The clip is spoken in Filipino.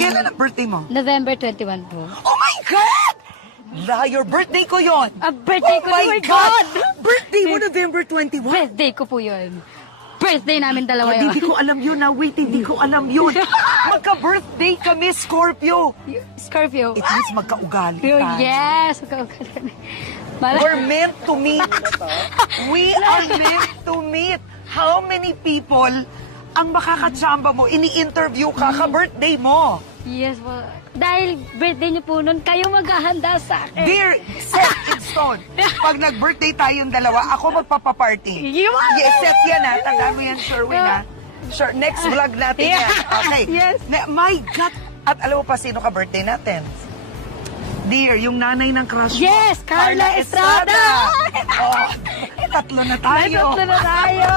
Kailan ang birthday mo? November 21 po. Oh my God! Liar, birthday ko yon. Birthday ko, Oh oh my my God! Birthday mo November 21? Birthday ko po yun. Birthday namin dalawa Hindi yun. ko alam yun na. Wait, hindi ko alam yun. Magka-birthday kami, Scorpio. Scorpio. It means magkaugali tayo. Yes! We're meant to meet. We are meant to meet. How many people ang makakatsamba mo, ini-interview ka, ka-birthday mo? Yes po. Dahil birthday niyo po nun, kayo maghahanda sa akin. Dear, set in stone. Pag nag-birthday tayong dalawa, ako magpapaparty. Yes, set yan ha. Tandaan mo yan, Sherwin ha. Sure, next vlog natin yan. Okay. Yes. My God. At alam mo pa sino ka-birthday natin? Dear, yung nanay ng crush mo. Yes, Carla Estrada. Oh, tatlo na tayo. Tatlo na tayo.